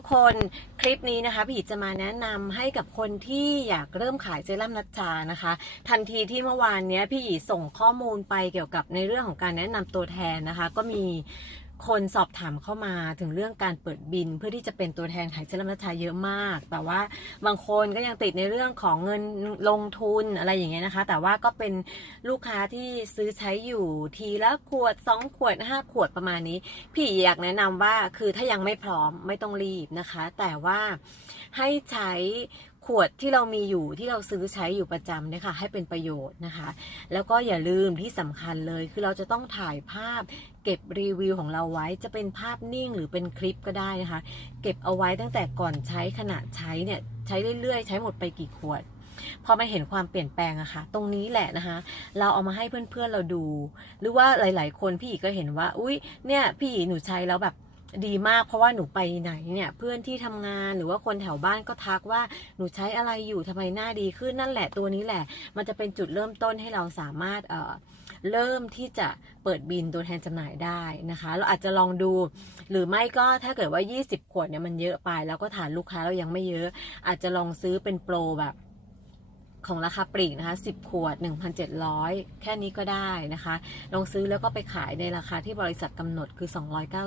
ทุกคนคลิปนี้นะคะพี่จะมาแนะนำให้กับคนที่อยากเริ่มขายเซรั่มนัชชานะคะ ทันทีที่เมื่อวานเนี้ยพี่ส่งข้อมูลไปเกี่ยวกับในเรื่องของการแนะนำตัวแทนนะคะ ก็มี คนสอบถามเข้ามาถึงเรื่องการเปิดบิน เพื่อที่จะเป็นตัวแทนขายเซรั่มนัชชาเยอะมาก แต่ว่าบางคนก็ยังติดในเรื่องของเงินลงทุนอะไรอย่างเงี้ยนะคะ แต่ว่าก็เป็นลูกค้าที่ซื้อใช้อยู่ทีละขวดสองขวดห้าขวดประมาณนี้ พี่อยากแนะนำว่าคือถ้ายังไม่พร้อมไม่ต้องรีบนะคะ แต่ว่าให้ใช้ วดที่เรามีอยู่ที่เราซื้อใช้อยู่ประจำเนี่ยค่ะให้เป็นประโยชน์นะคะ แล้วก็อย่าลืมที่สำคัญเลย คือเราจะต้องถ่ายภาพ เก็บรีวิวของเราไว้จะเป็นภาพนิ่งหรือเป็นคลิปก็ได้นะคะ เก็บเอาไว้ตั้งแต่ก่อนใช้ขณะใช้เนี่ยใช้เรื่อยๆ ใช้หมดไปกี่ขวดพอมาเห็นความเปลี่ยนแปลงอะค่ะ ตรงนี้แหละนะคะ เราเอามาให้เพื่อนๆเราดู หรือว่าหลาย ๆ คนพี่อีกก็เห็นว่า อุ้ยเนี่ยพี่อีหนูใช้แล้วแบบ ดีมากเพราะว่าหนูไปไหนเนี่ยเพื่อนที่ทำงานหรือว่าคนแถวบ้านก็ทักว่าหนูใช้อะไรอยู่ทำไมหน้าดีขึ้นนั่นแหละตัวนี้แหละ มันจะเป็นจุดเริ่มต้นให้เราสามารถเอ่อเริ่มที่จะเปิดบินตัวแทนจำหน่ายได้นะคะ เราอาจจะลองดู หรือไม่ก็ถ้าเกิดว่า 20 ขวดเนี่ยมันเยอะไป แล้วก็ฐานลูกค้าเรายังไม่เยอะ อาจจะลองซื้อเป็นโปรแบบ ของราคาปลีกนะคะ 10 ขวด 1,700 แค่นี้ก็ได้นะคะ ลองซื้อแล้วก็ไปขายในราคาที่บริษัทกำหนดคือ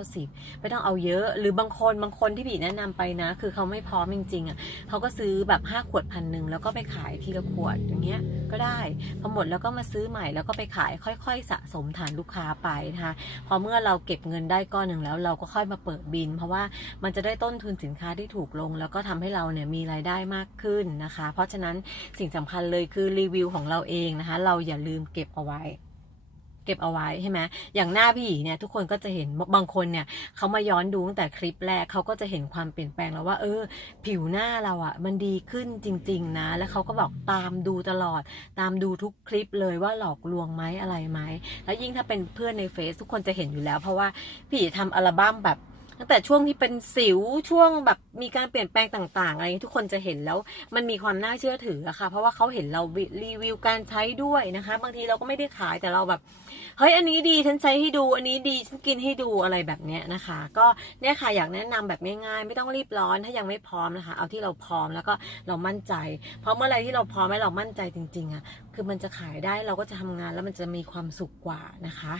290 ไม่ต้องเอาเยอะ หรือบางคนบางคนที่บีแนะนำไปนะ คือเขาไม่พร้อมจริงๆอะเขาก็ซื้อแบบ 5 ขวดพันหนึ่งแล้วก็ไปขายทีละขวดอย่างเงี้ย ก็ได้ พอหมดแล้วก็มาซื้อใหม่แล้วก็ไปขายค่อย ๆ สะสมฐานลูกค้าไปนะคะพอเมื่อเราเก็บเงินได้ก้อนหนึ่งแล้วเราก็ค่อยมาเปิดบิน เพราะว่ามันจะได้ต้นทุนสินค้าที่ถูกลง แล้วก็ทำให้เราเนี่ยมีรายได้มากขึ้นนะคะ เพราะฉะนั้นสิ่งสำคัญเลยคือรีวิวของเราเองนะคะ เราอย่าลืมเก็บเอาไว้ เก็บเอาไว้ใช่ไหมอย่างหน้าพี่หยีเนี่ยทุกคนก็จะเห็นบางคนเนี่ยเขามาย้อนดูตั้งแต่คลิปแรกเขาก็จะเห็นความเปลี่ยนแปลงแล้วว่า เออ ผิวหน้าเราอะ่ะ มันดีขึ้นจริง ๆ นะ แล้วเขาก็บอกตามดูตลอด ตามดูทุกคลิปเลยว่าหลอกลวงไหมอะไรไหมแล้วยิ่งถ้าเป็นเพื่อนในเฟซทุกคนจะเห็นอยู่แล้ว เพราะว่าพี่หีทำอัลบั้มแบบ ตั้งแต่ช่วงที่เป็นสิวช่วงแบบมีการเปลี่ยนแปลงต่างๆอะไรอย่างนี้ทุกคนจะเห็นแล้วมันมีความน่าเชื่อถืออะค่ะ เพราะว่าเขาเห็นเรารีวิวการใช้ด้วยนะคะ บางทีเราก็ไม่ได้ขายแต่เราแบบเฮ้ยอันนี้ดีฉันใช้ให้ดูอันนี้ดีฉันกินให้ดูอะไรแบบเนี้ยนะคะ ก็เนี่ยค่ะอยากแนะนำแบบง่ายๆ ไม่ต้องรีบร้อนถ้ายังไม่พร้อมนะคะ เอาที่เราพร้อมแล้วก็เรามั่นใจ เพราะเมื่อไรที่เราพร้อมและเรามั่นใจจริง ๆอะคือมันจะขายได้เราก็จะทำงานแล้วมันจะมีความสุขกว่านะคะ